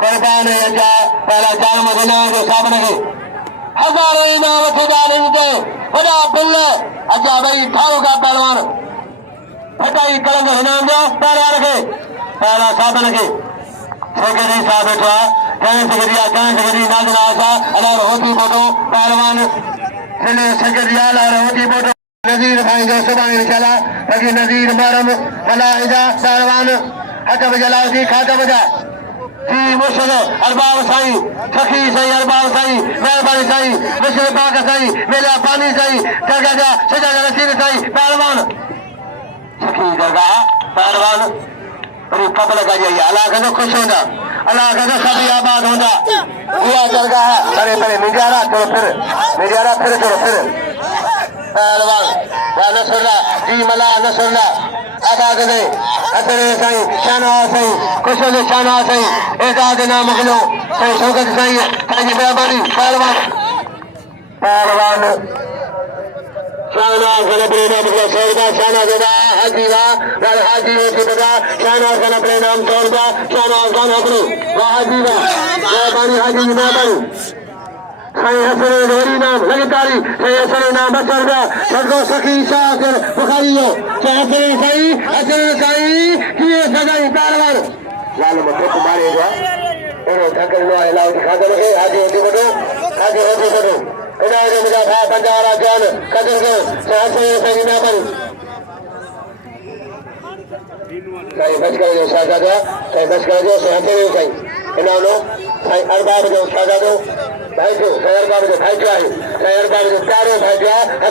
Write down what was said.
कुर्बान अचा पहला चार महीना जो सामने के हजारों इनाम ठेदार इनके बड़ा बिल अचा भाई ठारो का पहलवान फटाई कलंग इनाम जो पहलवान के पहला सामने के सेक्रेटरी साहब बैठा जन सेक्रेटरी नाजना आशा अलार होती फोटो पहलवान सेक्रेटरी अलार होती फोटो नजीर भाई जो सुबह इंशाल्लाह ताकि नजीर मरम भला इजा पहलवान हक बजला सी खाता बजा जी मुर्शिद अरबाब साई सखी साई अरबाब साई मेहरबानी साई मुर्शिद पाक साई मेरा पानी साई जगह जा सजा रसीद साई पहलवान सखी जगह पहलवान अरे कब लगा जाइए अल्लाह का तो खुश होगा अल्लाह का तो सभी आबाद होगा ये जगह है अरे पहले मिजारा चलो फिर चलो फिर पहलवान या नसरुल्लाह जी मला नसरुल्लाह आबाद ने अतरे साई शाना साई खुशो से शाना साई एजाज नाम खलो साई शौकत साई साई मेहरबानी पहलवान शाना गणपति नाम खलो सौदा शाना गदा हाजीवा वाल हाजी होती बदा शाना गणपति नाम सौदा शाना गान अपने हाजीवा मेहरबानी हाजी मेहरबानी साई हसन गोरी नाम लगतारी साई हसन नाम बसरगा सदको सखी शाकर बुखारियो साई साई किए सजाई पहलवान लाल मत तुम्हारे जो एनो ठकर लो लाउ खादर के आगे होती बडो इना रे मुजा था पंजारा जान कदर को साई साई ना पर साई बच गए जो साजा साई बच गए जो साई साई इना लो साई अरबाब जो साजा दो भाई जो साई अरबाब जो भाई जो है साई अरबाब जो प्यारे भाई जो